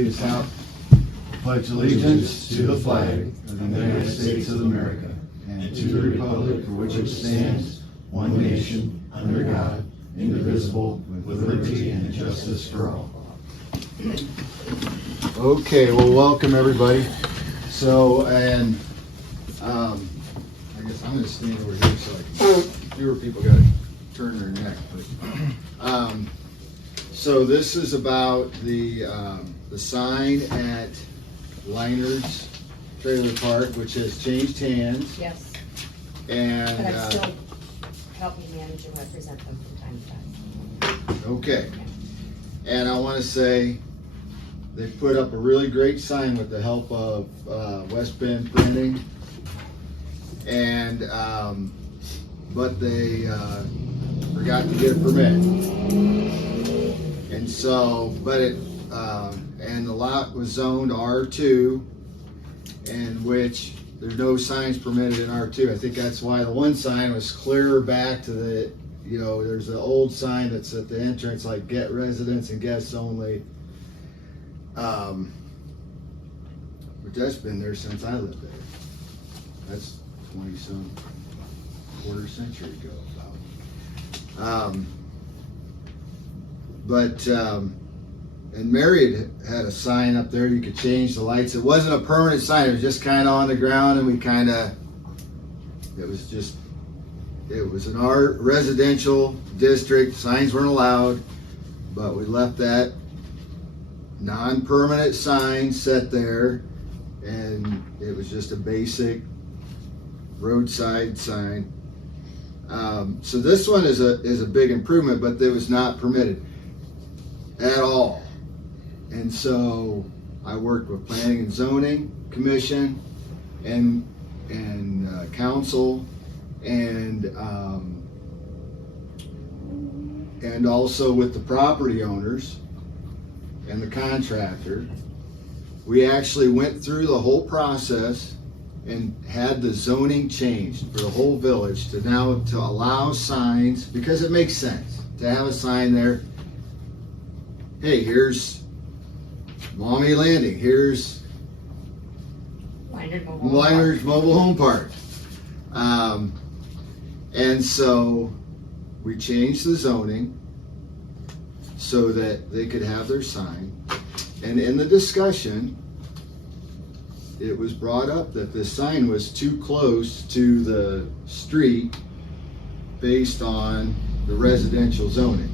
lead us out. Pledge allegiance to the flag of the United States of America and to the republic for which it stands, one nation, under God, indivisible, with liberty and justice for all. Okay, well, welcome everybody. So, and I guess I'm going to stand over here so I can. Fewer people got to turn their neck. But so this is about the sign at Liner's Trailer Park, which has changed hands. Yes, And but I'm still helping manage and represent them from time to time. okay. And I want to say they put up a really great sign with the help of West Bend Printing, and but they forgot to get a permit, and so and the lot was zoned R2, in which there's no signs permitted in R2. I think that's why the one sign was clearer back to the, there's an old sign that's at the entrance, like get residents and guests only. But that's been there since I lived there. That's 20-some, quarter century ago about. And Mary had a sign up there, you could change the lights. It wasn't a permanent sign, it was just kind of on the ground, and it was an art residential district, signs weren't allowed, but we left that non-permanent sign set there, and it was just a basic roadside sign. So this one is a big improvement, but it was not permitted at all. And so I worked with Planning and Zoning Commission and council and also with the property owners and the contractor. We actually went through the whole process and had the zoning changed for the whole village to allow signs, because it makes sense to have a sign there. Hey, here's Mommy Landing, here's Liner's Mobile Home Park. And so we changed the zoning so that they could have their sign. And in the discussion, it was brought up that the sign was too close to the street based on the residential zoning.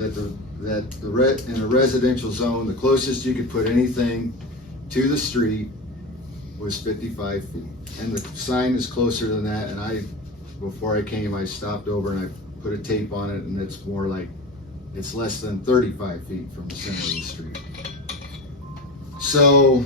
In a residential zone, the closest you could put anything to the street was 55 feet. And the sign is closer than that, and before I came, I stopped over and I put a tape on it, and it's more like, it's less than 35 feet from the center of the street. So,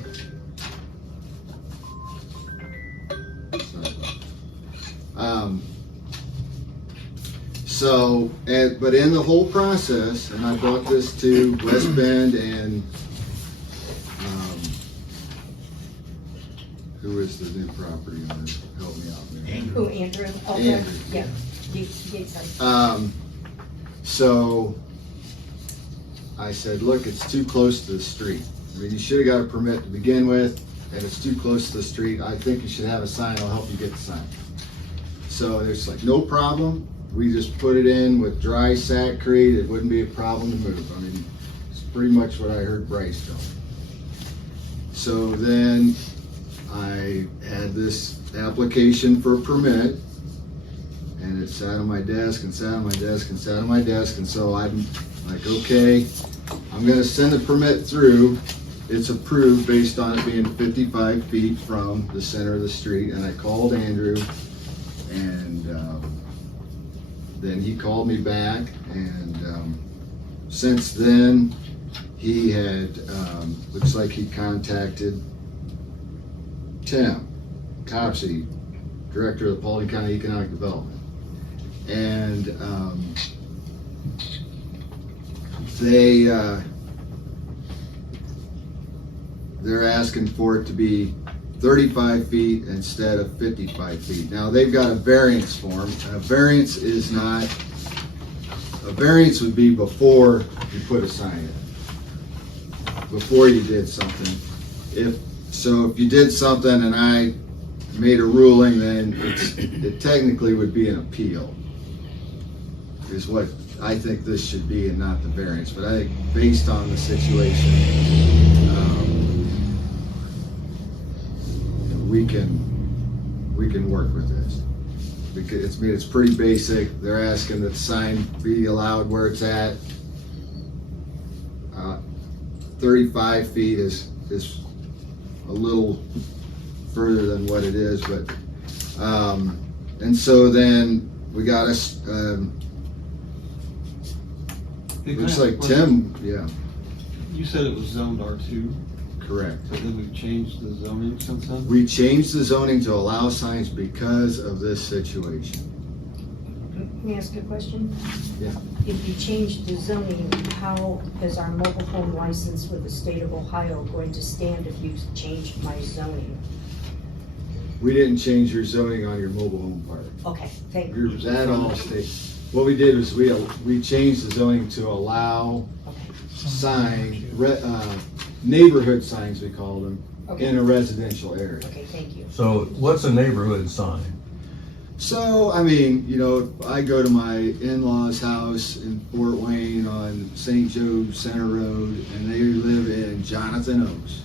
but in the whole process, and I brought this to West Bend and who is the new property owner? Help me out there. Who, Andrew? Okay. Andrew. Yeah. Gates. So I said, look, it's too close to the street. I mean, you should have got a permit to begin with, and it's too close to the street. I think you should have a sign. I'll help you get the sign. So it's like, no problem. We just put it in with dry sackcrete. It wouldn't be a problem to move. I mean, it's pretty much what I heard Bryce tell me. So then I had this application for a permit, and it sat on my desk and sat on my desk and sat on my desk. And so I'm like, okay, I'm going to send the permit through. It's approved based on it being 55 feet from the center of the street. And I called Andrew, and then he called me back, and since then he had looks like he contacted Tim Topsy, director of the Paulding County Economic Development, and they're asking for it to be 35 feet instead of 55 feet. Now they've got a variance form. A variance would be before you put a sign in. before you did something. If you did something and I made a ruling, then it technically would be an appeal, is what I think this should be, and not the variance. But I think based on the situation, we can work with this. Because it's pretty basic. They're asking that the sign be allowed where it's at. 35 feet is a little further than what it is, but and so then we got us. Looks like Tim. Yeah, You said it was zoned R2, correct. but then we've changed the zoning since then? We changed the zoning to allow signs because of this situation. Let me ask you a question. Yeah. If you change the zoning, how is our mobile home license with the state of Ohio going to stand if you changed my zoning? We didn't change your zoning on your mobile home park. Okay, thank you. That all stays. What we did was we changed the zoning to allow sign, neighborhood signs, we call them, in a residential area. Okay, thank you. So what's a neighborhood sign? So, I mean, I go to my in-laws' house in Fort Wayne on St. Joe Center Road, and they live in Jonathan Oaks.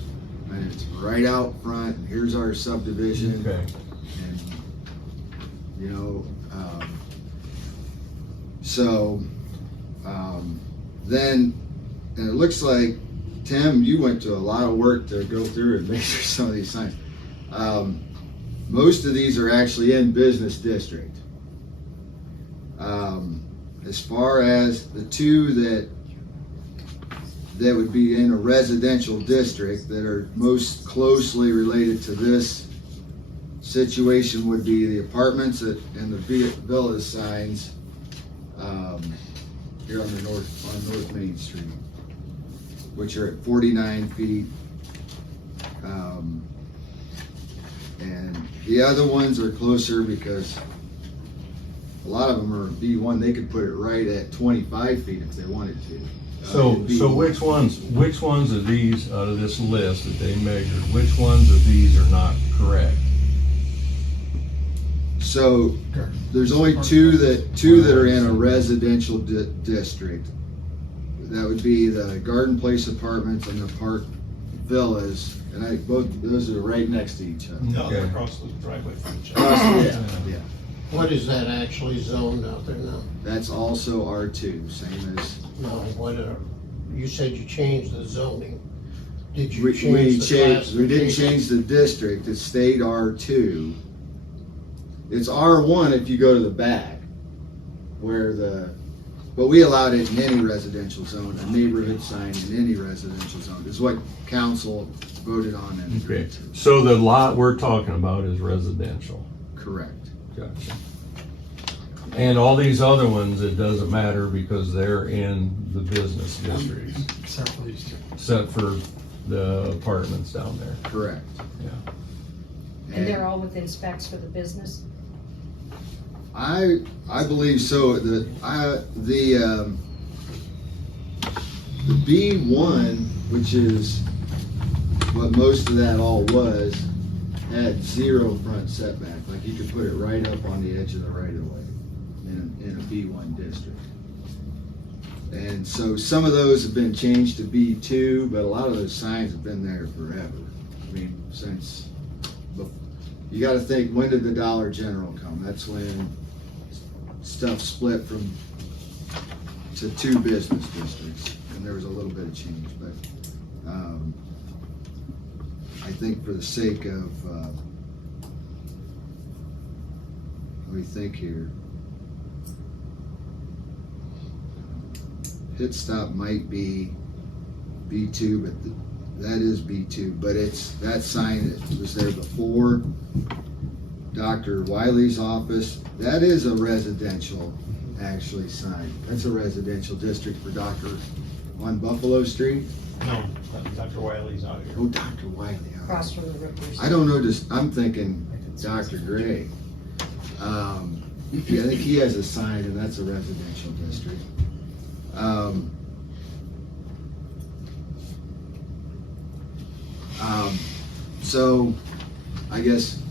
And it's right out front. Here's our subdivision. Okay. And, then, and it looks like, Tim, you went to a lot of work to go through and make sure some of these signs. Most of these are actually in business district. As far as the two that would be in a residential district that are most closely related to this situation would be the apartments and the villas signs here on North Main Street, which are at 49 feet. And the other ones are closer because a lot of them are B1. They could put it right at 25 feet if they wanted to. So which ones of these out of this list that they measured, which ones of these are not correct? So there's only two that are in a residential district. That would be the Garden Place Apartments and the Park Villas, and both those are right next to each other. No, they're Okay. across the driveway from each other. Yeah. What is that actually zoned out there now? That's also R2, same as. No, you said you changed the zoning. Did you We change the changed, we didn't classification? change the district, it stayed R2. It's R1 if you go to the back, but we allowed it in any residential zone, a neighborhood sign in any residential zone, is what council voted on and Okay, agreed to. so the lot we're talking about is residential. Correct. Gotcha. And all these other ones, it doesn't matter because they're in the business districts, Except for these two. except for the apartments down there. Correct. Yeah. And they're all within specs for the business? I believe so. The B1, which is what most of that all was, had 0 front setback. Like you could put it right up on the edge of the right of way in a B1 district. And so some of those have been changed to B2, but a lot of those signs have been there forever. I mean, you got to think, when did the Dollar General come? That's when stuff split to 2 business districts, and there was a little bit of change. But I think for the sake of, let me think here. Pit Stop might be B2, but that is B2, but it's that sign that was there before Dr. Wiley's office. That is a residential, actually, sign. That's a residential district for Dr. on Buffalo Street. No, Dr. Wiley's out here. Oh, Dr. Wiley. Across from the Rippers? I don't know, I'm thinking Dr. Gray. I think he has a sign, and that's a residential district. So, I guess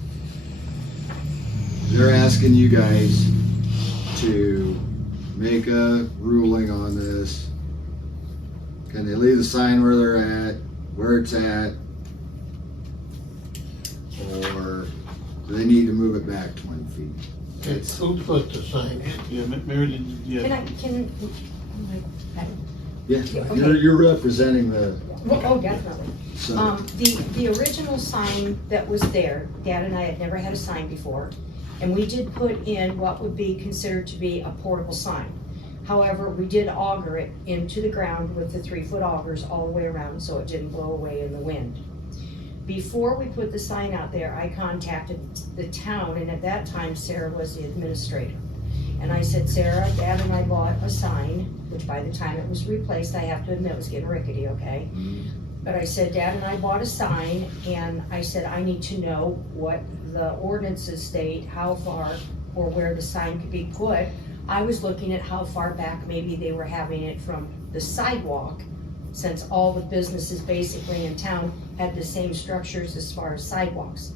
they're asking you guys to make a ruling on this. Can they leave the sign where they're at, where it's at? Or do they need to move it back 20 feet? It's who put the sign? Yeah, Mary, did you, Can yeah, I, can, Yeah, Okay. you're representing the, oh, definitely. so, The original sign that was there, Dad and I had never had a sign before, and we did put in what would be considered to be a portable sign. However, we did auger it into the ground with the 3-foot augers all the way around so it didn't blow away in the wind. Before we put the sign out there, I contacted the town, and at that time Sarah was the administrator. And I said, Sarah, Dad and I bought a sign, which by the time it was replaced, I have to admit, was getting rickety, okay? But I said, Dad and I bought a sign, and I said, I need to know what the ordinances state, how far or where the sign could be put. I was looking at how far back maybe they were having it from the sidewalk, since all the businesses basically in town had the same structures as far as sidewalks.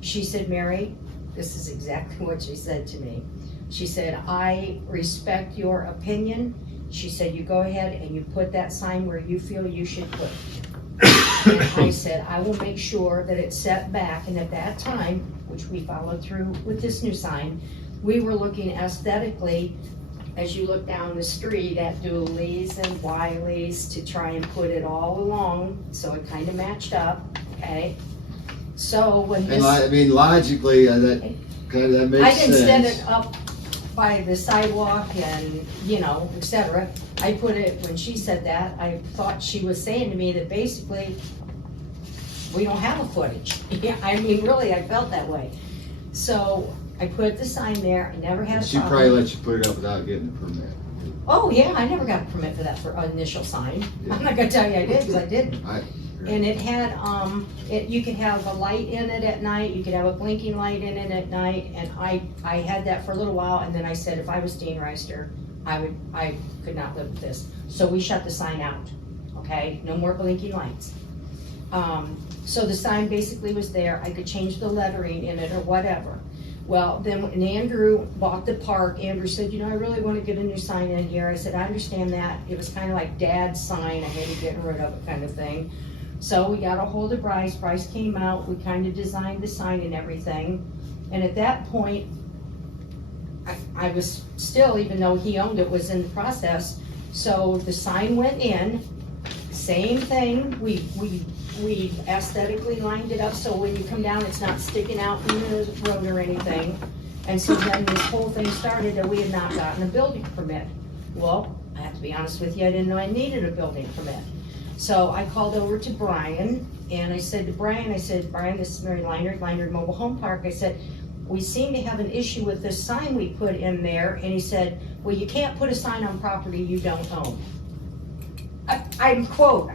She said, Mary, this is exactly what she said to me. She said, I respect your opinion. She said, you go ahead and you put that sign where you feel you should put it. And I said, I will make sure that it's set back. And at that time, which we followed through with this new sign, we were looking aesthetically, as you look down the street at Dooley's and Wiley's, to try and put it all along so it kind of matched up, okay? So when and this, I mean, logically, that I makes didn't stand sense. it up by the sidewalk and, you know, et cetera. I put it, when she said that, I thought she was saying to me that basically, we don't have a footage. Yeah, I mean, really, I felt that way. So I put the sign there, I never had a She problem. probably let you put it up without getting a permit. Oh, yeah, I never got a permit for that, for initial sign. I'm not gonna tell you I did, because I didn't. And it had, you could have a light in it at night, you could have a blinking light in it at night, and I had that for a little while, and then I said, if I was Dean Reister, I could not live with this. So we shut the sign out, okay? No more blinking lights. So the sign basically was there, I could change the lettering in it or whatever. Well, then when Andrew bought the park, Andrew said, you know, I really want to get a new sign in here. I said, I understand that. It was kind of like Dad's sign, I hated getting rid of it kind of thing. So we got a hold of Bryce, Bryce came out, we kind of designed the sign and everything. And at that point, I was still, even though he owned it, was in the process. So the sign went in, same thing, we aesthetically lined it up so when you come down, it's not sticking out in the road or anything. And so then this whole thing started that we had not gotten a building permit. Well, I have to be honest with you, I didn't know I needed a building permit. So I called over to Brian, and I said to Brian, Brian, this is Mary Leinert Mobile Home Park. I said, we seem to have an issue with this sign we put in there. And he said, well, you can't put a sign on property you don't own. Unquote.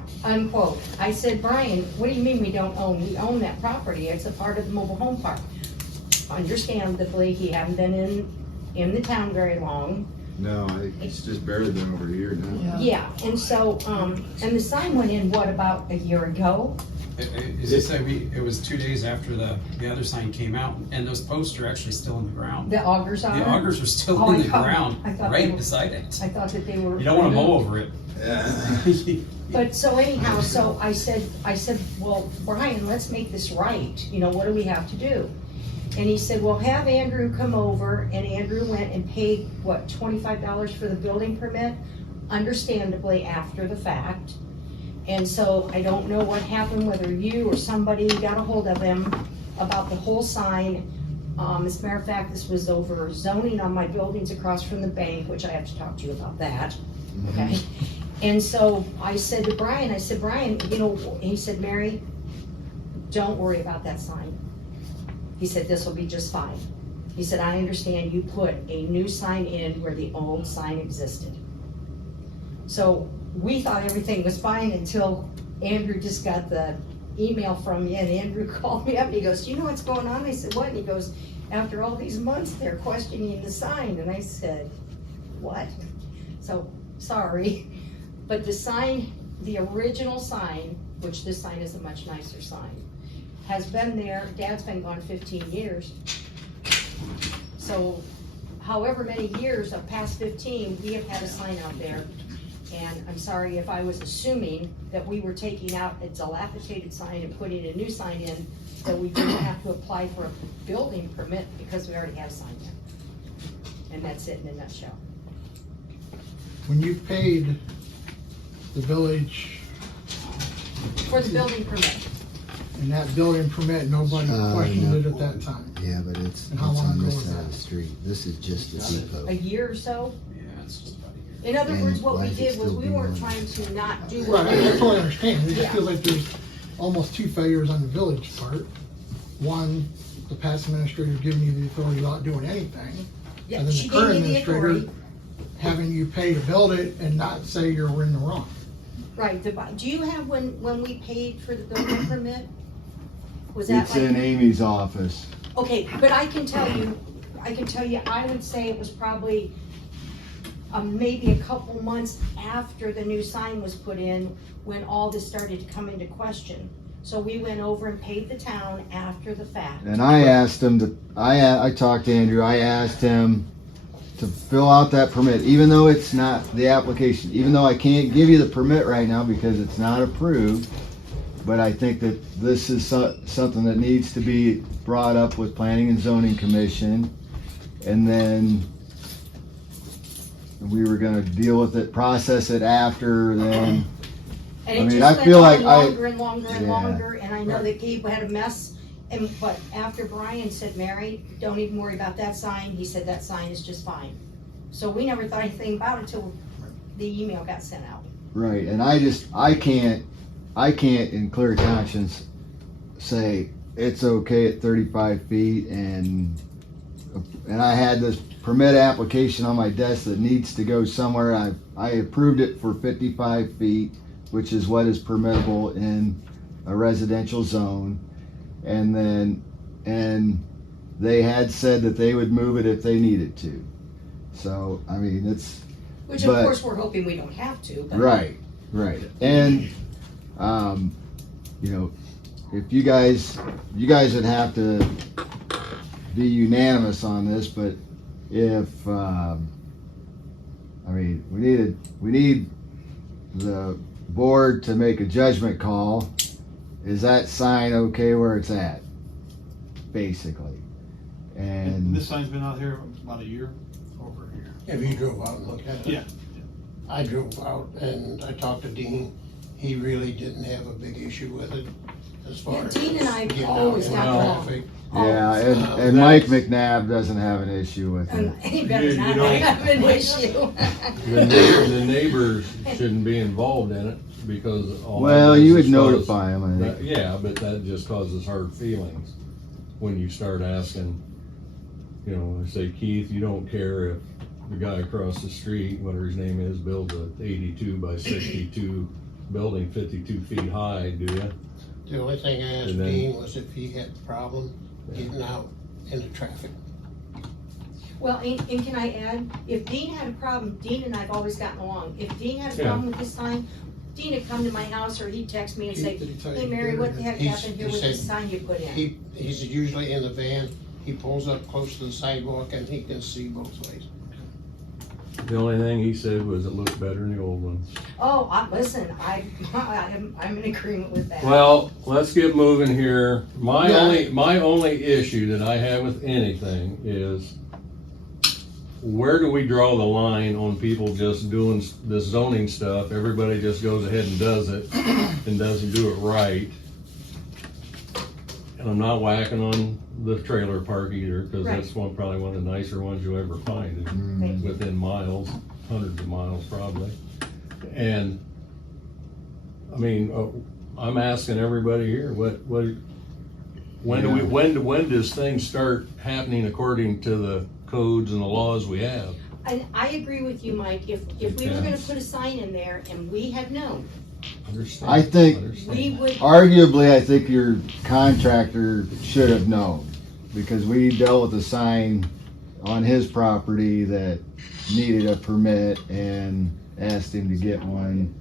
I said, Brian, what do you mean we don't own? We own that property. It's a part of the mobile home park. Understandably, he hadn't been in the town very long. No, it's just barely been over a year now. Yeah, and so, and the sign went in, what, about a year ago? As I said, it was 2 days after the other sign came out, and those posts are actually still in the ground. The augers are? The augers are still Oh, in I the thought- ground, I thought they right were- beside it. I thought that they were. You don't wanna mow over it. Yeah. But so anyhow, so I said, well, Brian, let's make this right, you know, what do we have to do? And he said, well, have Andrew come over, and Andrew went and paid, what, $25 for the building permit? Understandably, after the fact. And so I don't know what happened, whether you or somebody got a hold of him about the whole sign. As a matter of fact, this was over zoning on my buildings across from the bank, which I have to talk to you about that, okay? And so I said to Brian, Brian, you know, he said, Mary, don't worry about that sign. He said, this will be just fine. He said, I understand you put a new sign in where the old sign existed. So we thought everything was fine until Andrew just got the email from me, and Andrew called me up and he goes, you know what's going on? I said, what? And he goes, after all these months, they're questioning the sign. And I said, what? So, sorry. But the sign the original sign, which this sign is a much nicer sign, has been there, Dad's been gone 15 years. So however many years of past 15, we have had a sign out there. And I'm sorry if I was assuming that we were taking out a dilapidated sign and putting a new sign in, that we didn't have to apply for a building permit because we already have a sign there. And that's it in a nutshell. When you paid the village For the building permit, and that building permit, nobody questioned no. it at that time. Yeah, but it's And how long on ago this was side that? of the street. This is just the depot. a year or so. Yeah, it's just about a year. In other And words, what why we is it did was still we weren't being trying to not do Right, what we that's were. what I understand. It just Yeah. feels like there's almost two failures on the village part. One, the past administrator giving you the authority without doing anything. Yeah, And then she the gave current me the administrator authority. having you pay to build it and not say you're in the wrong. Right, do you have when we paid for the building permit? Was that It's in like, Amy's office. okay, but I can tell you, I would say it was probably maybe a couple months after the new sign was put in, when all this started to come into question. So we went over and paid the town after the fact. And I asked him to, I talked to Andrew, I asked him to fill out that permit, even though it's not the application, even though I can't give you the permit right now because it's not approved. But I think that this is something that needs to be brought up with Planning and Zoning Commission. And then we were gonna deal with it, process it after then. And I it mean, just I went feel on like longer and longer and Yeah. longer, and I know that Gabe had a mess. But after Brian said, Mary, don't even worry about that sign, he said that sign is just fine. So we never thought anything about it till the email got sent out. Right, and I can't in clear conscience say it's okay at 35 feet and I had this permit application on my desk that needs to go somewhere. I approved it for 55 feet, which is what is permissible in a residential zone. And they had said that they would move it if they needed to. So, I mean, it's, Which of But- course, we're hoping we don't have to, but. right. And, you know, if you guys would have to be unanimous on this, but if, I mean, we need the board to make a judgment call. Is that sign okay where it's at? Basically. And This sign's been out here about a year. Over here. Have you drove out and looked at it? Yeah. I drove out and I talked to Dean. He really didn't have a big issue with it as far Yeah, as. Dean and I getting out always in got along. traffic. yeah, and Mike McNabb doesn't have an issue with it. He better You not don't- have an issue. The neighbors shouldn't be involved in it because all. Well, that you would is notify them, I think. Yeah, but that just causes hard feelings when you start asking, you know, say, Keith, you don't care if the guy across the street, whatever his name is, builds a 82 by 62 building 52 feet high, do you? The only thing I asked And then- Dean was if he had a problem getting out into traffic. Well, and can I add, if Dean had a problem, Dean and I've always gotten along. If Dean had a Yeah. problem with this sign, Dean would come to my house or he'd text me and say, Did he tell you hey, to Mary, get what rid the of heck He's- happened here he with this said sign you put in? He's usually in the van. He pulls up close to the sidewalk and he can see both ways. The only thing he said was it looked better than the old ones. Oh, listen, I'm in agreement with that. Well, let's get moving here. My Yeah. only issue that I have with anything is where do we draw the line on people just doing this zoning stuff? Everybody just goes ahead and does it and doesn't do it right. And I'm not whacking on the trailer park either, because Right. that's probably one of the nicer ones you'll ever find. Thank you. Within miles, hundreds of miles probably. And, I mean, I'm asking everybody here, when does things start happening according to the codes and the laws we have? And I agree with you, Mike, if we were Okay. gonna put a sign in there and we had known, Understand? I think- Understand. we would, Arguably, I think your contractor should have known, because we dealt with a sign on his property that needed a permit and asked him to get one.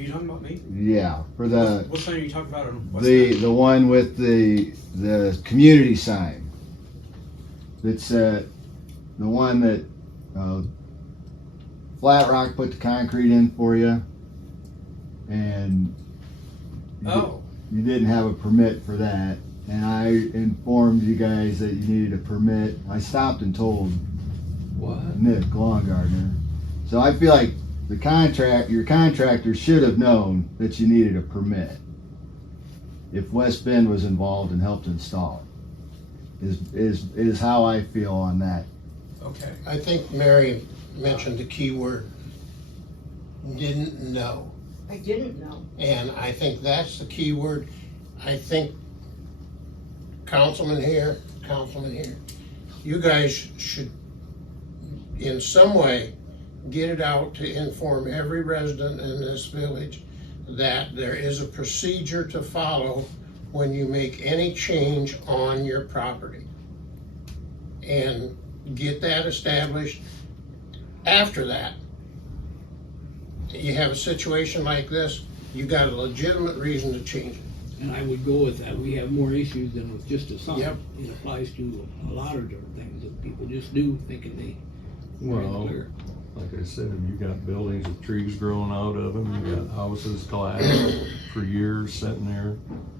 Are you talking about me? Yeah, for the, What sign are you talking about on West the End? one with the community sign. It's, the one that, Flat Rock put the concrete in for you. And Oh, you didn't have a permit for that. And I informed you guys that you needed a permit. I stopped and told What? Nick Longardner. So I feel like your contractor should have known that you needed a permit if West Bend was involved and helped install it. Is how I feel on that. okay. I think Mary mentioned the key word, didn't know. I didn't know. And I think that's the key word. I think councilman here, you guys should in some way get it out to inform every resident in this village that there is a procedure to follow when you make any change on your property. And get that established. After that, you have a situation like this, you got a legitimate reason to change it. And I would go with that. We have more issues than with just a sign. Yep. It applies to a lot of different things that people just do thinking they're in the Well, clear. like I said, you got buildings with trees growing out of them, you got houses collapsed for years sitting there.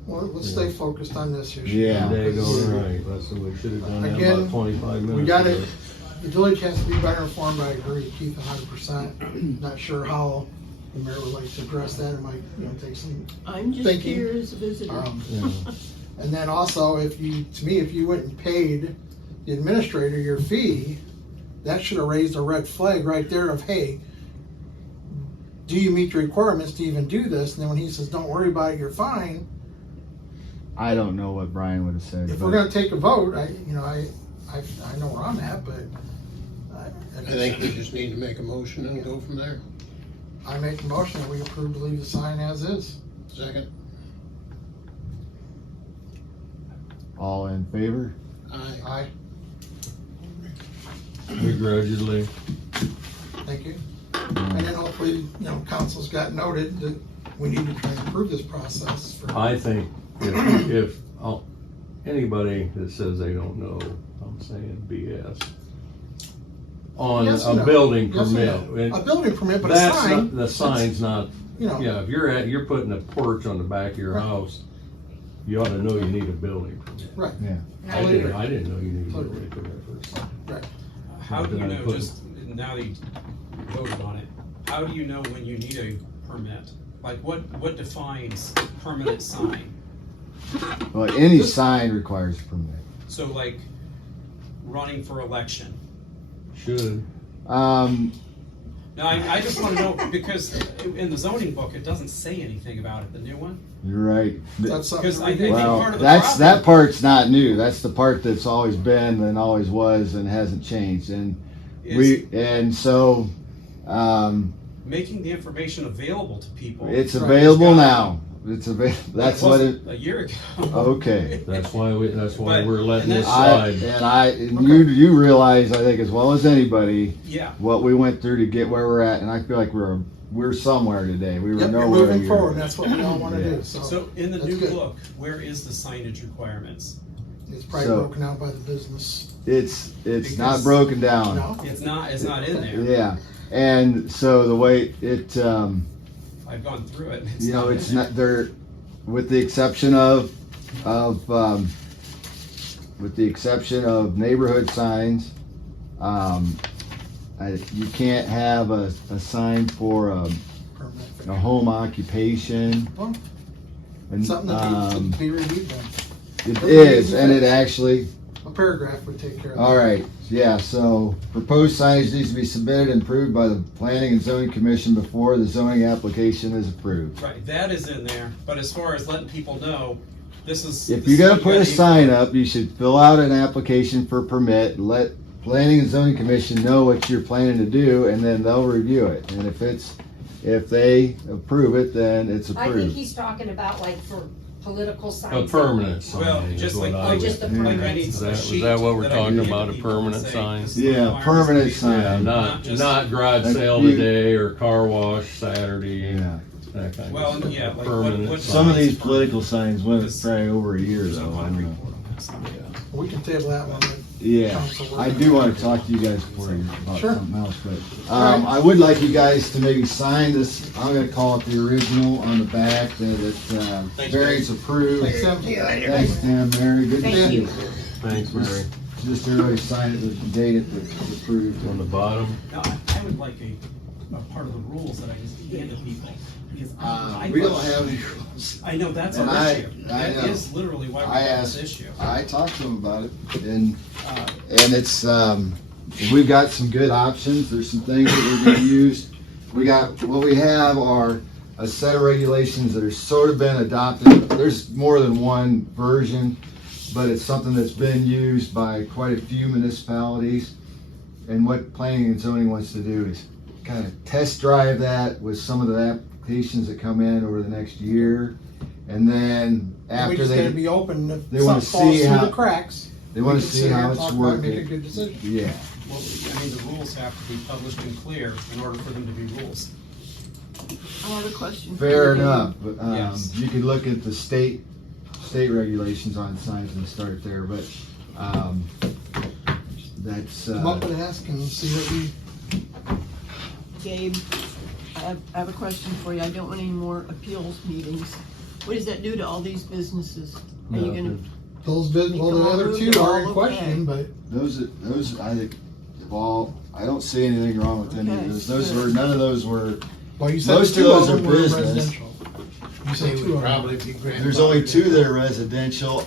Well, let's stay focused on this issue. Yeah. There you go, right, that's what we should have done that Again, about 25 minutes We got ago. it, the village has to be better informed, I agree with Keith 100%. Not sure how the mayor would like to address that, it might, take some, I'm just Thinking. here as a visitor. Yeah. and then also, if you went and paid the administrator your fee, that should have raised a red flag right there of, hey, do you meet the requirements to even do this? And then when he says, don't worry about it, you're fine. I don't know what Brian would have said. If but we're gonna take a vote, I know where I'm at, but I think we just need to make a motion and go from there. I make a motion that we approve to leave the sign as is. Second, all in favor? aye. Begrudgingly. Thank you. And then hopefully, council's got noted that we need to try and improve this process for. I think if anybody that says they don't know, I'm saying BS. On Yes a and no. building Yes and permit. no. A building permit, but a That's sign. not, the sign's not, Yeah, if you're putting a porch on the back of your Right. house, you ought to know you need a building permit. right. Yeah. I didn't know you needed a building permit for a sign. How do you Then I know, put- just now that you voted on it, how do you know when you need a permit? Like what defines permanent sign? Well, any sign requires a permit. So like running for election. Should. Now, I just wanna know, because in the zoning book, it doesn't say anything about it, the new one. You're right. That's something. Because to I think review. Well, part of the that problem- part's not new. That's the part that's always been and always was and hasn't changed. And Making the information available to people. it's Right. available now. It's available. That's what it. A year ago. Okay. That's why But- we're letting and this that's- slide. You realize, I think, as well as anybody, Yeah, what we went through to get where we're at, and I feel like we're somewhere today. We were Yep, you're nowhere. moving near. forward, that's what we all wanna Yeah. do, so. so in the that's new good. book, where is the signage requirements? It's probably So- broken out by the business. It's Because- not broken down. No? It's not in there. Yeah, and so the way it, I've gone through it. it's not there, with the exception of neighborhood signs. You can't have a sign for a Permanent. home occupation. Well, And, something that needs to be reviewed then. it is, and it actually, A paragraph would take care of that. all right, yeah, so proposed signage needs to be submitted and approved by the Planning and Zoning Commission before the zoning application is approved. Right, that is in there, but as far as letting people know, this is. If this you're is gonna what put a need. sign up, you should fill out an application for permit, let Planning and Zoning Commission know what you're planning to do, and then they'll review it. And if they approve it, then it's I think approved. he's talking about like for political signs. A permanent Well, sign is just what like, I Oh, just would. a like I permanent need Is a that- sheet is that what we're that I talking give about, a people to permanent say, sign? this is the Yeah, requirements permanent to be- sign. Yeah, Not just- not garage Like sale you- today or car wash Saturday. Yeah, that kind Well, of and stuff. yeah, like Permanent what Some of signs. these political signs went This- probably over a year There's no though. I bond know. report on this. We can table that one, but Yeah, Council, I do want to talk to you guys before you about Sure. something else, but, I would like you guys to maybe sign this, I'm gonna call it the original on the back, that, variance approved. thanks, Tim. Thanks, Tim, Mary, good to Thank see you. you. Thanks, Mary. Just everybody sign it, with the date it was approved. On the bottom, Now, I would like a part of the rules that I just hand to people, because I. We don't have any rules. I know, that's And our I- issue. I That know. is literally why we I have this asked, issue. I talked to them about it, and Uh, it's, we've got some good options, there's some things that we're gonna use. What we have are a set of regulations that are sort of been adopted, there's more than one version, but it's something that's been used by quite a few municipalities. And what planning and zoning wants to do is kind of test drive that with some of the applications that come in over the next year. And then We after just gotta they be open if they wanna something falls see through how- the cracks. they wanna we can see sit here how and it's talk about it and Make a working. good decision. Yeah. Well, I mean, the rules have to be published and clear in order for them to be rules. I have a question. Fair enough, but, Yes. you could look at the state regulations on signs and start there, but, that's, Come up and ask and see what we, Gabe, I have a question for you. I don't want any more appeals meetings. What does that do to all these businesses? Are you gonna, those bid, well, the other two are in question, but those, I think, well, I don't see anything wrong with any of Okay, those. Those good. were, none of those were, well, you said Most of two those of are them were business. residential. You said They two would of them. probably be grandfathered. there's only two that are residential.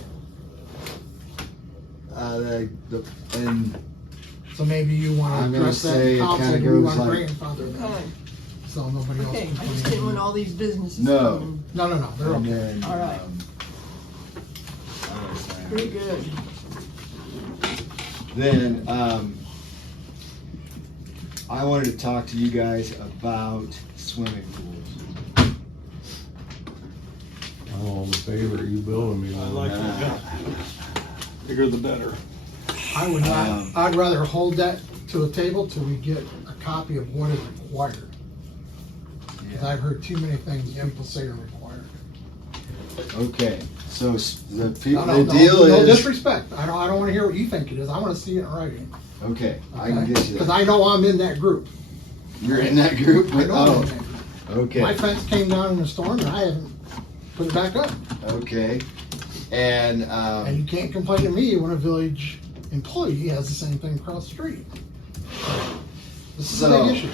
And So maybe you I'm wanna gonna address that say in it council, kinda do we goes want like- grandfather them, okay, so nobody else okay. can I come just in. didn't want all these businesses No. coming. No, they're and okay. then, All right. Pretty good. Then, I wanted to talk to you guys about swimming pools. I'm all in favor of you building me I one. like that, yeah. Bigger the better. I would not, I'd rather hold that to a table till we get a copy of what is required. Cause I've heard too many things people say are required. Okay, so the No, people, no, the deal no is, disrespect, I don't wanna hear what you think it is, I wanna see it in writing. okay, I can get you Cause that. I know I'm in that group, You're in that group? I know I'm in Oh, that group. My okay, fence came down in a storm and I haven't put it back up. okay. And, And you can't complain to me when a village employee has the same thing across the street. This is a So- big issue.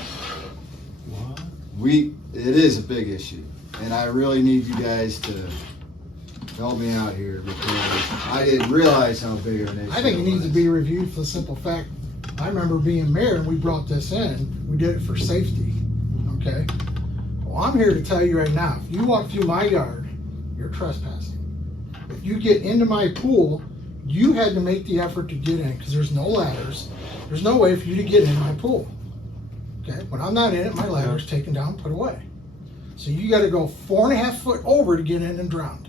it is a big issue, and I really need you guys to help me out here, because I didn't realize how big of an issue I think it needs to was. be reviewed for the simple fact, I remember being mayor and we brought this in, we did it for safety, okay? Well, I'm here to tell you right now, if you walk through my yard, you're trespassing. If you get into my pool, you had to make the effort to get in, because there's no ladders, there's no way for you to get in my pool. Okay, when I'm not in it, my ladder's taken down, put away. So you gotta go 4.5 foot over to get in and drown.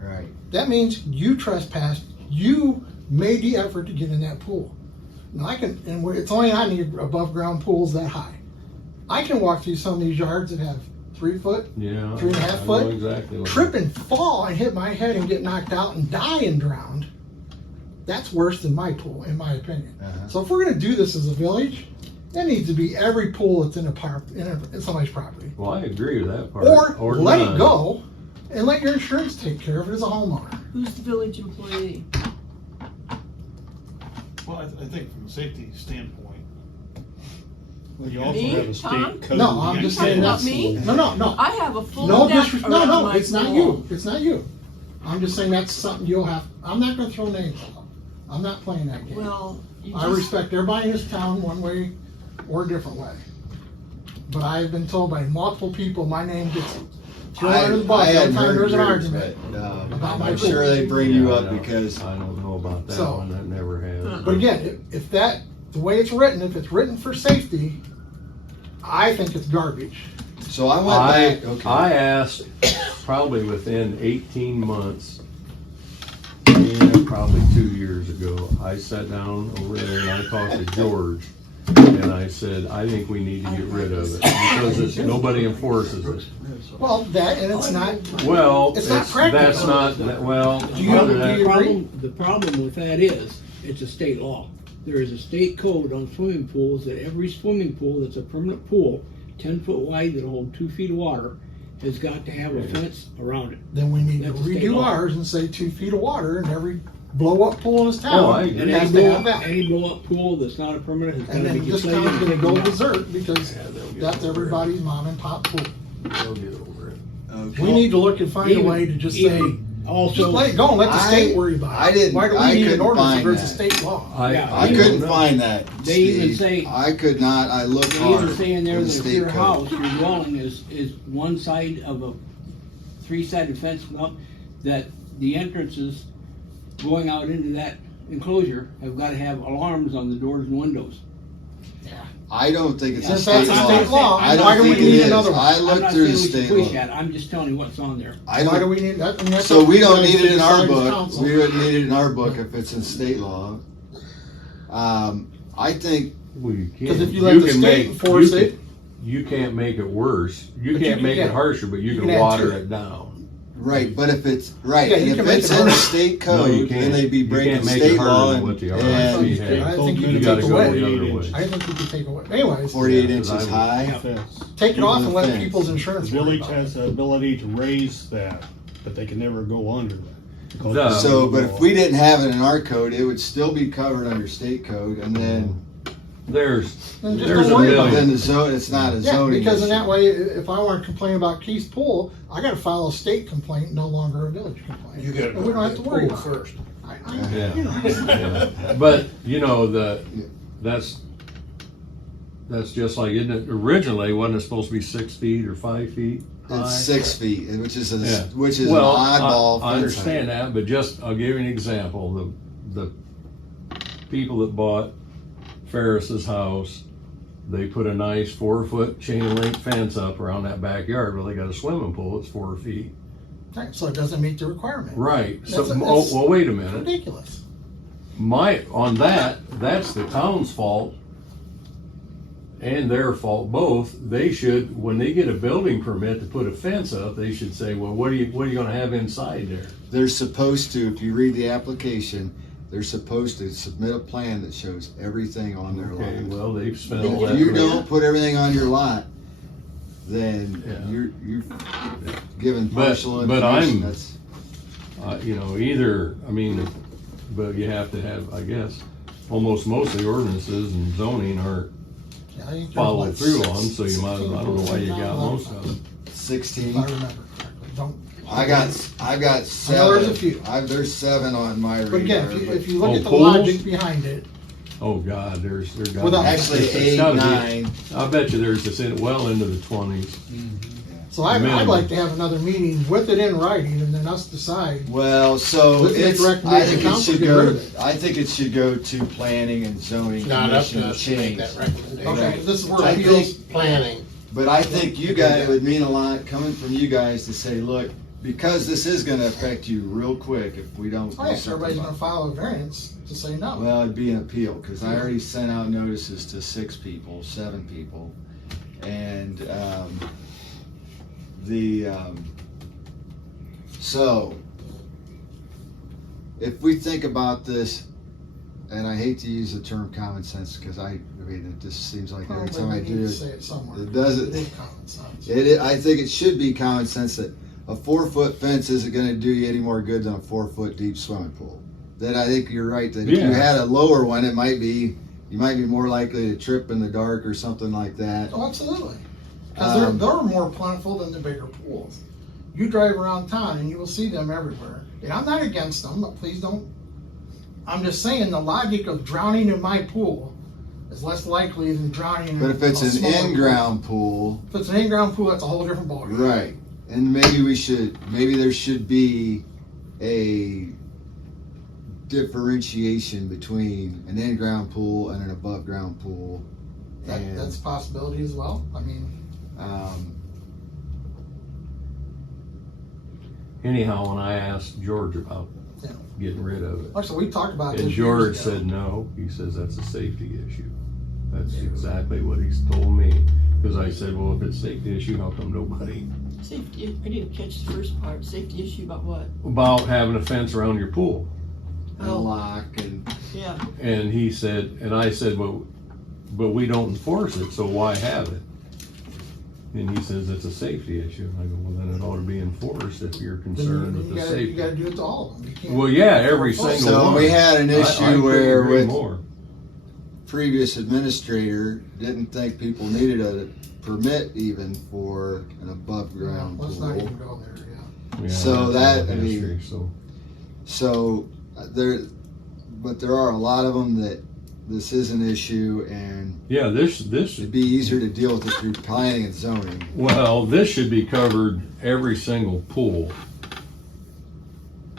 Right, That means you trespassed, you made the effort to get in that pool. Now it's only not any above ground pools that high. I can walk through some of these yards that have 3 foot, Yeah. 3.5 I know foot, exactly what. trip and fall and hit my head and get knocked out and die and drowned. That's worse than my pool, in my opinion. uh-huh. So if we're gonna do this as a village, that needs to be every pool that's in somebody's property. Well, I agree with that part. Or let none. it go and let your insurance take care of it as a homeowner. Who's the village employee? Well, I think from a safety standpoint, you Me, also have a Tom? state code. No, I'm just saying Talking that's. about me? No. I have a full No, deck no, around my it's not pool. you, it's not you. I'm just saying that's something you'll have, I'm not gonna throw names out. I'm not playing that game. Well, you I just, respect everybody in this town one way or a different way. But I've been told by multiple people, my name gets thrown under the bus every hadn't time heard there's an yours, argument. but, about my I'm pool. sure they bring you Yeah, up I don't- because, I don't know about that So- one, that never has. But again, if that, the way it's written, if it's written for safety, I think it's garbage. so I went back, okay. I asked, probably within 18 months, yeah, probably 2 years ago, I sat down over there and I talked to George. And I said, I think we need to get rid of it because nobody enforces it. Well, that, and it's not, Well, It's not practical. that's not, well, Do you- whether do that- you- The problem with that is, it's a state law. There is a state code on swimming pools that every swimming pool that's a permanent pool, 10 foot wide that hold 2 feet of water, has got to have a fence around it. then we need to That's a state redo law. ours and say 2 feet of water in every blow-up pool in this Oh, town. I It agree. has to have that. Any blow-up pool that's not a permanent has And gotta be then this deflated. town's gonna go berserk because Yeah, they'll get that's over it. everybody's mom and pop pool. They'll get over it. We need to look and find a Even- way to just say, Also, just let it go and let the state worry about it. I didn't- Why do I we need an couldn't ordinance if find there's a that. state law? Yeah. I couldn't find that, They even Steve. say- I could not, I looked they hard even say in there in the that if state your code. house, your dwelling is one side of a 3-sided fence, well, that the entrances going out into that enclosure have gotta have alarms on the doors and windows. I don't think it's a Since that's state a state law, law. I why do don't we think it need is. another one? I I'm looked not through saying the we should state push law. that, I'm just telling you what's on there. I Why do don't, we need that? And that's so up we to don't you need guys it to in our decide as book. council. We wouldn't need it in our book if it's in state law. I think, Well, you can't. Because if you let the can state enforce it- You can't make it worse. You But you can't can- make yeah. it harsher, but you You can can add water to it. it down. right, but if it's, right, Yeah, and you if can make it's it in the harder. state No, you code, then can't. they'd be You breaking can't make it state harder law than and, what the I RSC think has. I think you You can gotta take go away. the other way. I think you can take away. Anyways, 48 Yeah, 'cause inches I- high. Fence. take it off and let Fence. people's The insurance worry village about has it. the ability to raise that, but they can never go under that. because No. of the So, but law. if we didn't have it in our code, it would still be covered under state code, and then, There's Then just there's don't a worry about then million. the zone, it's not a Yeah, zoning because in issue. that way, if I want to complain about Keith's pool, I gotta file a state complaint, no longer a village complaint. You gotta And we don't have to worry pool about it. first. Yeah. You know, Yeah. But, you know, that's just like, isn't it, originally, wasn't it supposed to be 6 feet or 5 feet high? It's 6 feet, which is Yeah. which is Well, an oddball I fence understand height. that, but just, I'll give you an example. The people that bought Ferris's house, they put a nice 4-foot chain link fence up around that backyard. Well, they got a swimming pool, it's 4 feet. right, so it doesn't meet the requirement. Right, so, That's- oh, well, wait a minute. Ridiculous. On that's the town's fault and their fault both. They should, when they get a building permit to put a fence up, they should say, well, what are you gonna have inside there? They're supposed to, if you read the application, they're supposed to submit a plan that shows everything on their Okay, lot. well, they've spent all that. If you money. don't put everything on your lot, then Yeah. you're giving But- partial but information. I'm- That's, You know, either, I mean, but you have to have, I guess, almost most of the ordinances and zoning aren't Yeah, I think there's followed what, through on, so you might, I 16 don't know why you got pools most of them. If 16. I remember correctly, don't. I've got I know 7. there's a few. There's 7 on my radar. But again, if you look Oh, at the pools? logic behind it, Oh, God, there's got. Without- Actually, there's 8, gotta be- 9. I bet you there's this well into the 20s. so I'd Minimum. like to have another meeting with it in writing and then us decide. Well, so Let's make it's, a I recommendation think to it council should to get rid go, of it. I think it should go to planning and zoning It's not up to commission us to make change. that recommendation. Okay, Right. this is where I appeals, think- Planning. But I think you guys, it would mean a lot coming from you guys to say, look, because this is gonna affect you real quick if we don't. oh do yeah, so everybody's something gonna about file a variance to say no. it. Well, it'd be an appeal, cause I already sent out notices to 6 people, 7 people. And, so, if we think about this, and I hate to use the term common sense, cause I mean, it just seems like every Probably time I we do need to it, say it somewhere. it doesn't- It is common sense. I think it should be common sense that a 4-foot fence isn't gonna do you any more good than a 4-foot deep swimming pool. That I think you're right, that if you Yeah. had a lower one, you might be more likely to trip in the dark or something like that. Oh, absolutely. Because they're Um, more plentiful than the bigger pools. You drive around town and you will see them everywhere. And I'm not against them, but please don't. I'm just saying the logic of drowning in my pool is less likely than drowning in But if it's a an smaller pool. in-ground pool, If it's an in-ground pool, that's a whole different ballgame. right, and maybe there should be a differentiation between an in-ground pool and an above-ground pool. And, That's a possibility as well. I mean, Anyhow, when I asked George about Yeah. getting rid of it, like I said, we talked about this. and years George ago. said no, he says that's a safety issue. That's exactly what he's told me. Cause I said, well, if it's a safety issue, how come nobody? Safety, I didn't catch the first part, safety issue about what? About having a fence around your pool. And a lock and, Yeah, And he said, and I said, well, but we don't enforce it, so why have it? And he says it's a safety issue. I go, well, then it ought to be enforced if you're concerned with You the gotta, you safety. gotta do it to all of them. You can't- Well, yeah, every So single so one. we had an I issue couldn't where agree with more. previous administrator didn't think people needed a permit even for an above Yeah, ground let's not pool. even go there, yeah. Yeah, So that's that, all I mean, history, so. So but there are a lot of them that this is an issue, and Yeah, this, it'd be easier to deal with it through planning and zoning. well, this should be covered every single pool.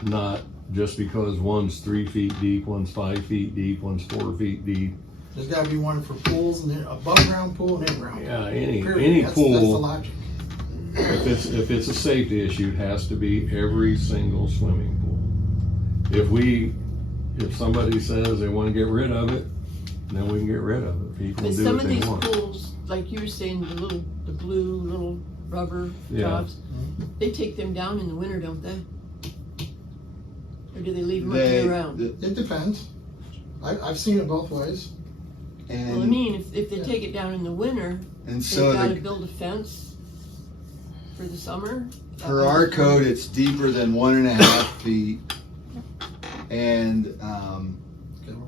Not just because one's 3 feet deep, one's 5 feet deep, one's 4 feet deep. There's gotta be one for pools and then above ground pool and in ground. Yeah, any Period. That's the pool, logic. if it's a safety issue, it has to be every single swimming pool. If somebody says they wanna get rid of it, then we can get rid of it. People but do some what of they these want. pools, like you were saying, the blue little rubber Yeah. jobs, they take them down in the winter, don't they? Or do they leave them up year round? It depends. I've seen it both ways. Well, I And, mean, if they Yeah. take it down in the winter, and they've so gotta the, build a fence for the summer? per our code, it's deeper than 1.5 feet and,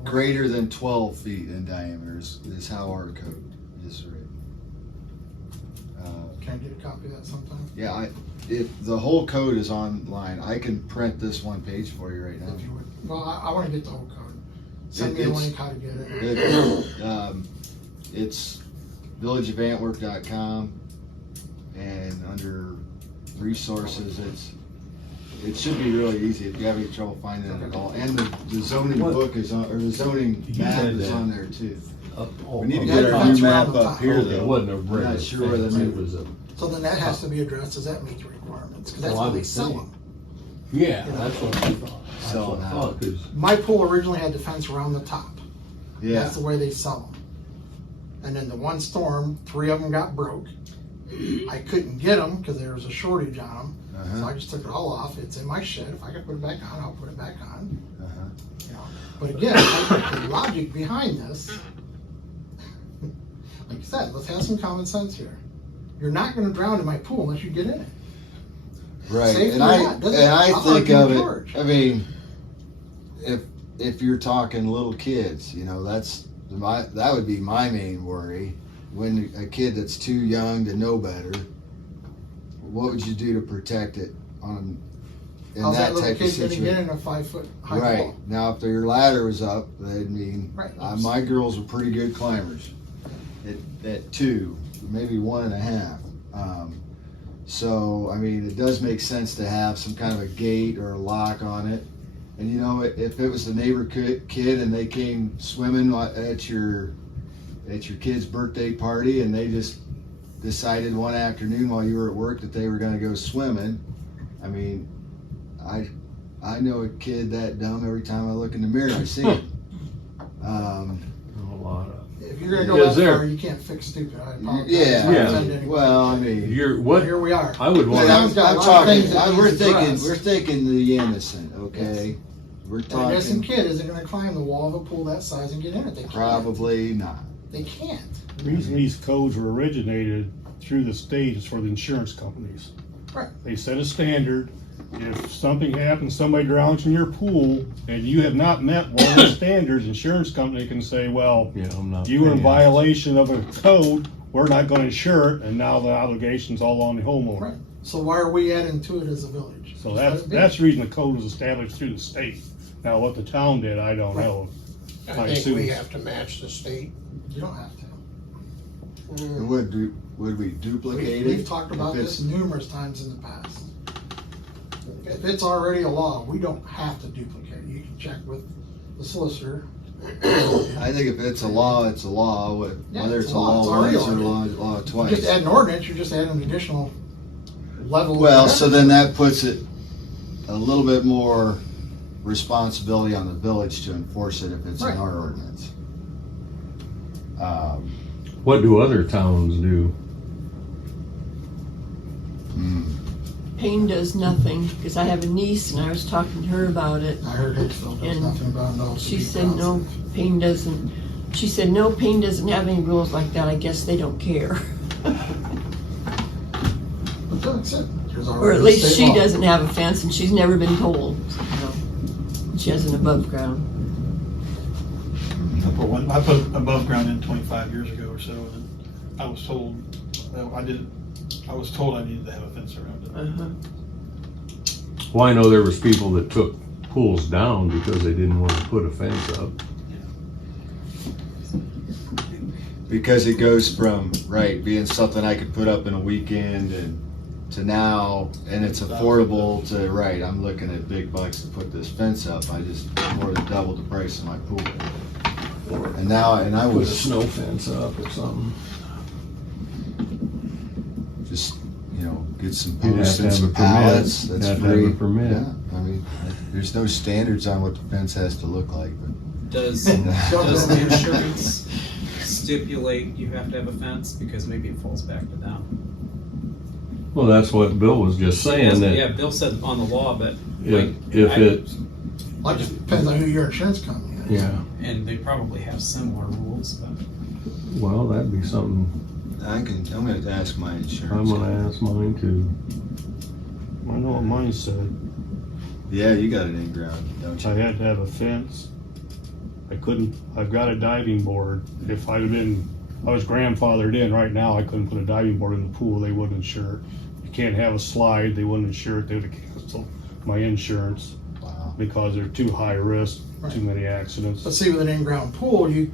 greater than 12 feet in diameter is how our code is written. Can I get a copy of that sometime? Yeah, if the whole code is online, I can print this one page for you right now. If you would. Well, I wanna get the whole code. Send me a It's- link how to get it. It's villageofantwerp.com, and under resources, it should be really easy if you have any trouble finding it at all. And the zoning What? book is on, or the zoning You map had is that. on there too. Oh, We need to Yeah, get our that's new around map the up top. here Okay, it though. wasn't a I'm regular not sure where the fence, new. it was a, So then that has to be addressed, does that meet the requirements? Cause that's Well, I how they would sell think. them. yeah, that's what I thought. That's So what I now- thought, 'cause My pool originally had the fence around the top. Yeah, That's the way they sell them. And then the one storm, 3 of them got broke. I couldn't get them because there was a shortage on them. So uh-huh, I just took it all off. It's in my shed. If I can put it back on, I'll put it back on. uh-huh. You know. But again, I think the logic behind this, like you said, let's have some common sense here. You're not gonna drown in my pool unless you get in it. Right, Safety and or I, not, doesn't- and I I'll think argue of with it, George. I mean, if you're talking little kids, you know, that would be my main worry. When a kid that's too young to know better, what would you do to protect it in How's that that little type of kid gonna get situation? in a 5-foot high Right, wall? now if their ladder was up, that'd mean, Right. my girls are pretty good climbers at 2, maybe 1.5. So, I mean, it does make sense to have some kind of a gate or a lock on it. And you know, if it was the neighbor kid and they came swimming at your kid's birthday party and they just decided one afternoon while you were at work that they were gonna go swimming, I mean, I know a kid that dumb every time I look in the mirror, I see him. a lot of. If you're gonna Is go that there- far, you can't fix stupid. I apologize. Yeah, I Yeah. offend anyone. well, I mean. You're, But what, here we are. I would But want, Town's got a I'm lot of talking, things that we're needs thinking, addressed. we're thinking the innocent, okay? We're An innocent talking, kid isn't gonna climb the wall of a pool that size and get in it. They can't. probably not. They can't. The reason these codes were originated through the state is for the insurance companies. Right. They set a standard. If something happens, somebody drowns in your pool, and you have not met one of the standards, insurance company can say, well, yeah, I'm not. you were in paying. violation of a code, we're not gonna insure it, and now the obligation's all on the homeowner. Right. So why are we adding to it as a village? So Just let that's, it be. that's the reason the code was established through the state. Now, what the town did, I don't know. I I think assume- we have to match the state. You don't have to. And would we duplicate it? We've talked about If this it's- numerous times in the past. If it's already a law, we don't have to duplicate. You can check with the solicitor. I think if it's a law, it's a law, Yeah, whether it's it's a a law. law It's already once or ordered. law You twice. just add an ordinance, you're just adding an additional level. of Well, so protection. then that puts it a little bit more responsibility on the village to enforce it if it's in Right. our ordinance. What do other towns do? Payne does nothing, because I have a niece and I was talking to her about it. I heard Hicksville does And nothing about no. She said no, Payne doesn't, she said no, Payne doesn't have any rules like that, I guess they don't care. But that's it. There's Or at already least state she law. doesn't have a fence and she's never been told, you know. She has an above ground. I put above ground in 25 years ago or so, and I was told, I was told I needed to have a fence around it. Uh-huh. Well, I know there was people that took pools down because they didn't want to put a fence up. Because it goes from, right, being something I could put up in a weekend and to now, and it's affordable to, right, I'm looking at big bucks to put this fence up. I just more than doubled the price of my pool. And now, and I Put a was snow fence up or something. just, you know, get some You'd have posts to and have some a permit. pallets. You'd That's have to have free. a permit. Yeah, I mean, there's no standards on what the fence has to look like, but Does the insurance stipulate you have to have a fence? Because maybe it falls back to them. Well, that's what Bill was just saying, that Yeah, Bill said on the law, but if it, Like, it depends on who your insurance company is. yeah, and they probably have similar rules, but well, that'd be something I'm gonna have to ask my insurance. I'm gonna ask mine too. I know what mine said. Yeah, you got it in ground, don't you? I had to have a fence. I've got a diving board. If I was grandfathered in right now, I couldn't put a diving board in the pool, they wouldn't insure it. You can't have a slide, they wouldn't insure it, they would have canceled my insurance Wow. because they're too high risk, too many But accidents. see, with an in-ground pool, you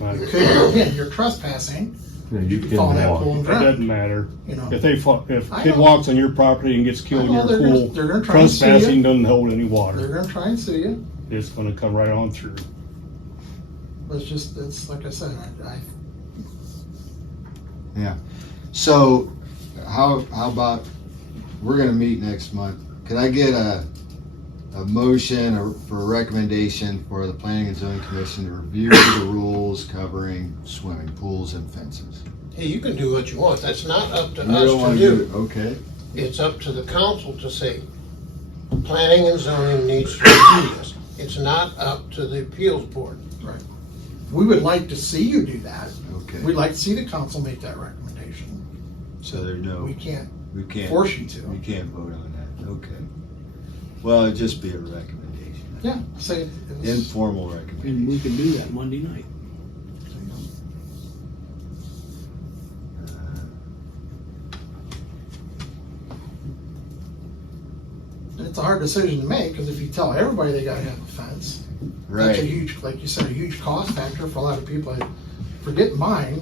Right. could, again, you're trespassing, Yeah, you can fall in that walk. pool and It drown, doesn't matter. you know. If if I a kid know. walks on your property and gets killed in I your know, they're pool, gonna- they're gonna try and sue you. trespassing doesn't hold any They're water. gonna try and sue you, It's gonna come right on through. but it's like I said, So, how about, we're gonna meet next month. Could I get a motion for a recommendation for the Planning and Zoning Commission to review the rules covering swimming pools and fences? Hey, you can do what you want, that's not up to You don't us wanna to do. Okay, It's up to the council to say, planning and zoning needs to review this. It's not up to the appeals board. we would like to see you do that. okay. We'd like to see the council make that recommendation. So there's no, We can't we can't, force you to. we can't vote on that, okay. Well, it'd just be a recommendation, Yeah, say it was. informal And recommendation. we can do that Monday night. It's a hard decision to make, because if you tell everybody they gotta have a fence, that's a Right, huge, like you said, a huge cost factor for a lot of people. I forget mine,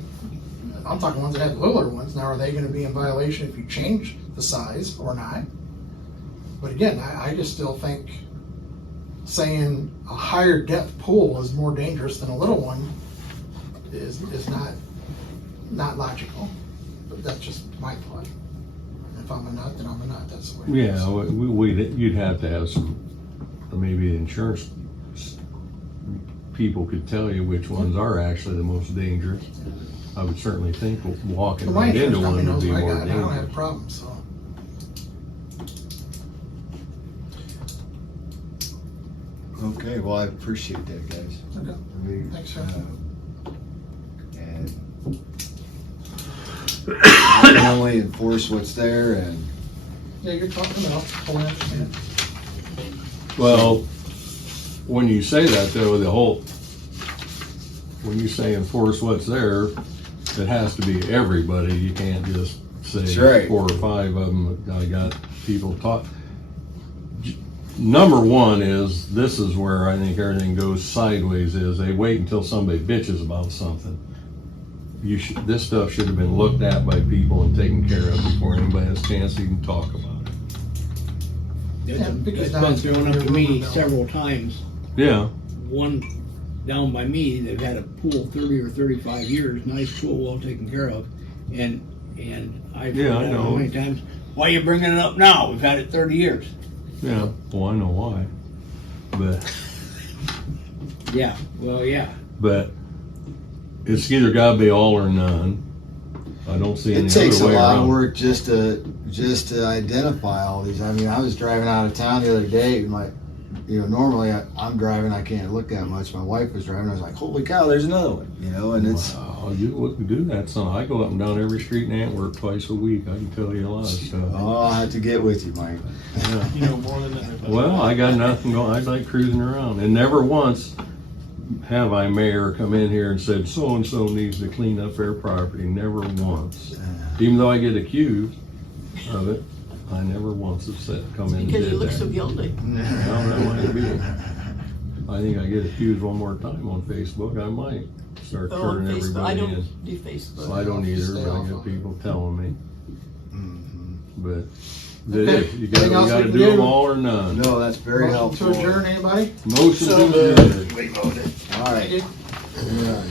I'm talking ones that have littler ones, now are they gonna be in violation if you change the size or not? But again, I just still think saying a higher depth pool is more dangerous than a little one is not logical, but that's just my thought. If I'm a nut, then I'm a nut, that's the way it is. Yeah, you'd have to have some, maybe insurance people could tell you which ones are actually the most dangerous. I would certainly think walking But my right into insurance company one would knows be what I more got, and I don't have dangerous. problems, so. okay, well, I appreciate that, guys. Okay. I mean, Thanks, sir. And I can only enforce what's there, and Yeah, you're talking about, totally understand. Well, when you say that though, when you say enforce what's there, it has to be everybody. You can't just That's say right. 4 or 5 of them. I got people talk. Number one is, this is where I think everything goes sideways, is they wait until somebody bitches about something. This stuff should have been looked at by people and taken care of before anybody has a chance to even talk about it. Yeah, because It's now been it's thrown gonna up be to a me rumor mill. several times. Yeah, One down by me, they've had a pool 30 or 35 years, nice pool, well taken care of. And I've Yeah, I heard that know. many times, why are you bringing it up now? We've had it 30 years. yeah, well, I know why. Yeah, well, yeah. But it's either gotta be all or none. I don't see any It takes a other way lot of around. work just to identify all these. I mean, I was driving out of town the other day, and normally I'm driving, I can't look that much. My wife was driving, I was like, holy cow, there's another one, and it's. Wow, you wouldn't do that, son. I go up and down every street in Antwerp twice a week. I can tell you a lot of stuff. Oh, I have to get with you, Mike. Yeah. You know more than everybody. Well, I got nothing going. I like cruising around, and never once have I, mayor, come in here and said so and so needs to clean up their property. Never once. Even though I get accused of it, I never once have said come in and Because you did look so that. guilty. Well, that might be. I think I get accused one more time on Facebook. I might start Oh, on turning Facebook, I everybody in. don't do Facebook. I don't either, Stay but I off get of it. people telling me. Mhm. But Okay. you Anything else gotta we do can them do? all or none. No, that's very Motion helpful. to adjourn, anybody? Motion So to adjourn. moved. All right. Thank you. Yeah.